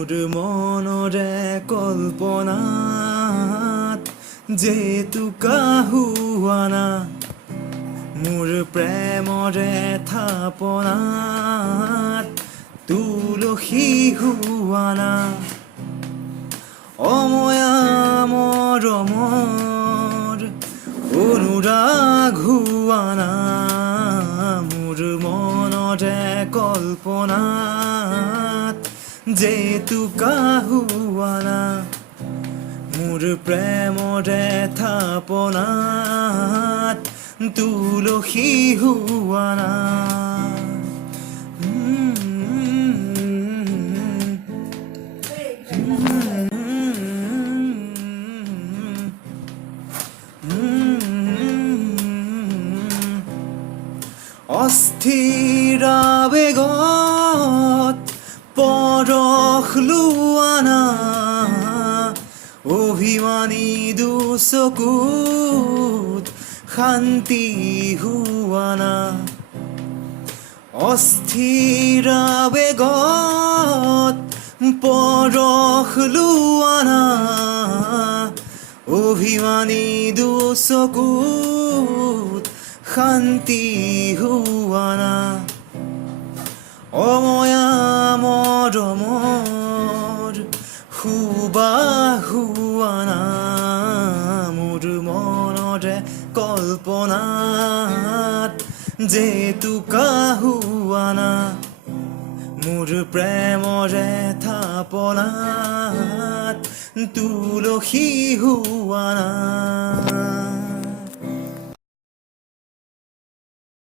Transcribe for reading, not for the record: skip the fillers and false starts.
মোৰ মনৰে কল্পনাত যেতুকা হুৱানা মোৰ প্ৰেমৰে থাপনাত তুলসী হুৱানা অময়া মৰমৰ অনুৰাগ হুৱানা মোৰ মনৰে কল্পনাত যেতুকা হুৱানা মোৰ প্ৰেমৰে থাপনাত তুলসী হুৱানা অস্থিৰ আবেগত পৰশ লোৱানা অভিমানী দুচকুত শান্তি হুৱানা অস্থিৰ আবেগত পৰশ লোৱানা অভিমানী দুচকুত শান্তি হুৱানা অময়া মৰমৰ সুবাস হুৱানা মোৰ মনৰে কল্পনাত যেতুকা হুৱানা মোৰ প্ৰেমৰে থাপনাত তুলসী হুৱানা